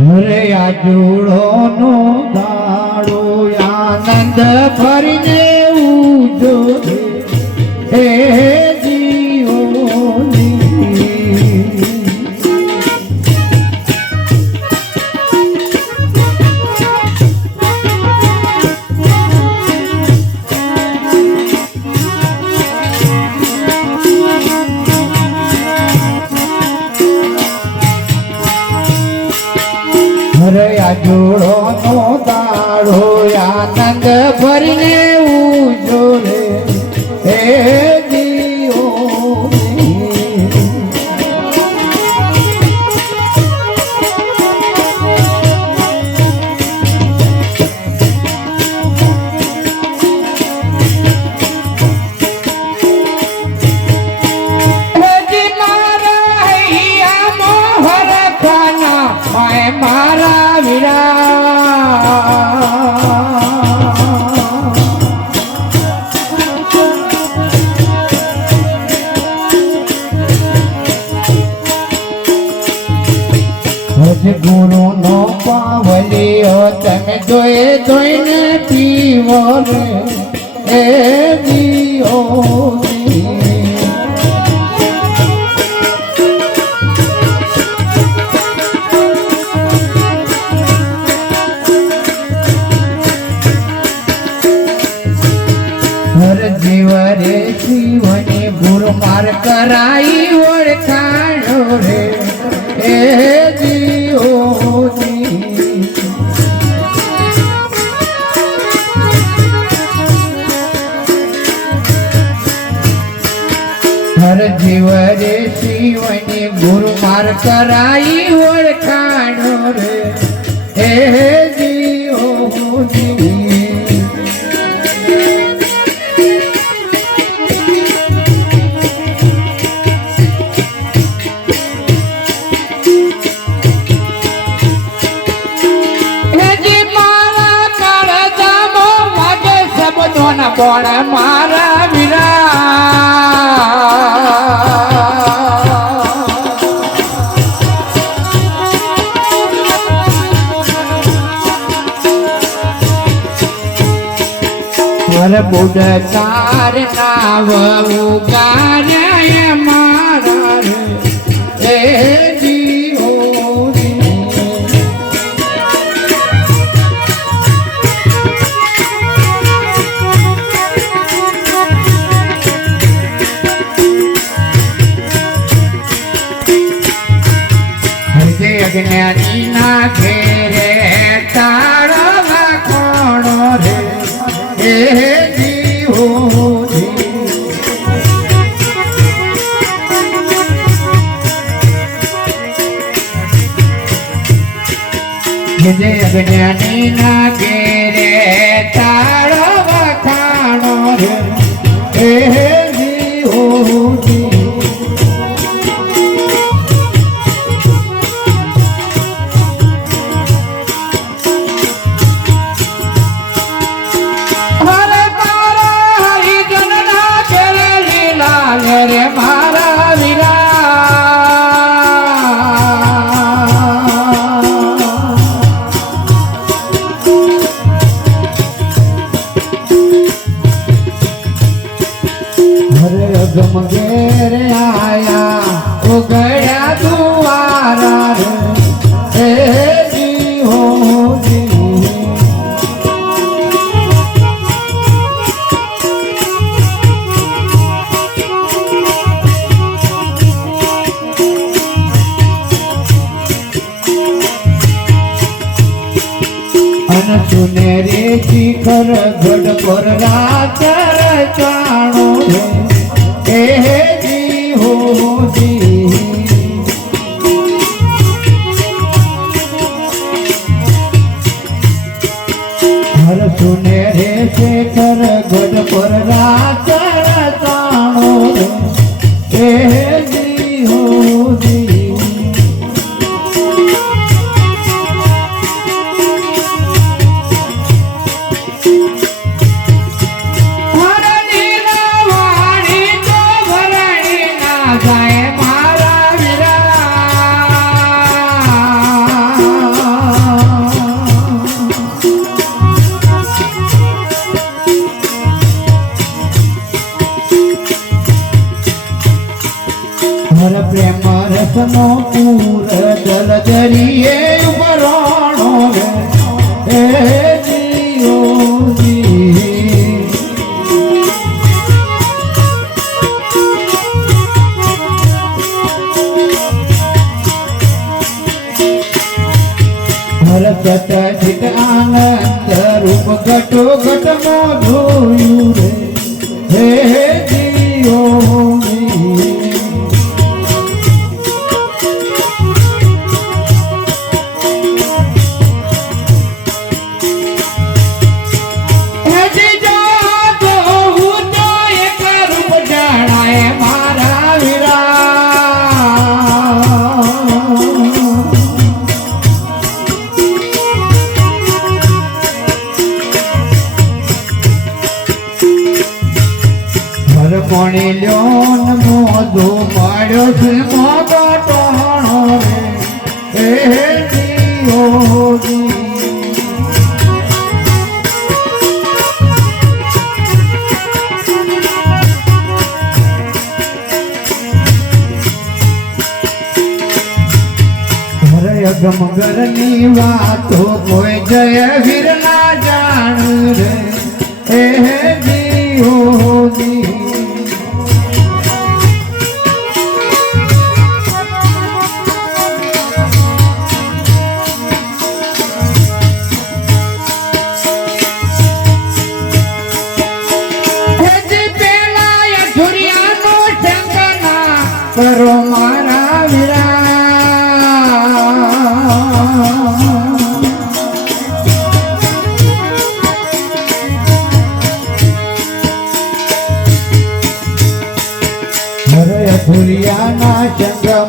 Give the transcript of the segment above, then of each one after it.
હરે આ જોડો નો દાડો આનંદ ભરીને ઉજો જોડો નો દાડો આનંદ ભરીને ઉજો રે હે જોઈને પીવો એ જીઓની હર જીવ રે જીવની ગુરમાર કરાઈ ઓળખાણો રે. હર જીવ રે ગુરુ માર કરાઈ ઓળખાણો રે. હે શબ્દોના બોળ મારા વીરા વર બુડ કાર નાવ ઉગાર્યા મારા રે. હૃદય અજ્ઞાની ના અજ્ઞાની ના ઘેરે તારો વખાણો હે લીલા રે મારા સુનેરી શિખર ગઢ પર રાત ચાણો. હે હે જી હો જી રસનો પૂર જલ જરીએ ઉપરાણો હે જીઓજી હરસત ચિત આનંદ રૂપ ઘટો ઘટમો ધોયું રે. હે હર લોન મોધો પાડ્યો છે મોગો ટોણો રે જીઓજી હરય ગમગરની વાતો કોઈ જય વીર યથુરિયાના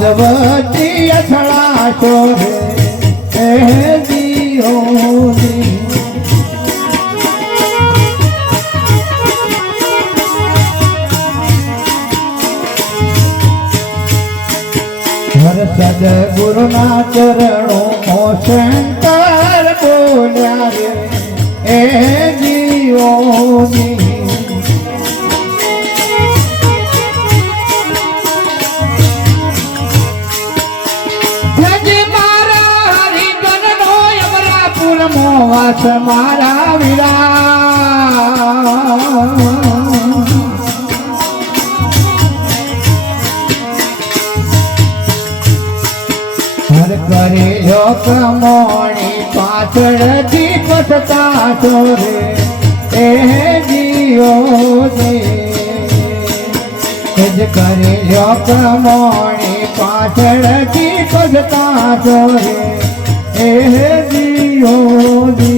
મોજવતી અથડા અથડાશો એ જીઓની હર સદગુરુના ચરણો મો શંકર બોલ્યા રે એ જીઓની આપણથી પતતા તોરે એ જીઓ જે કરે જો પ્રમોણે પાછળથી પગતા તોરે એ જીઓ જી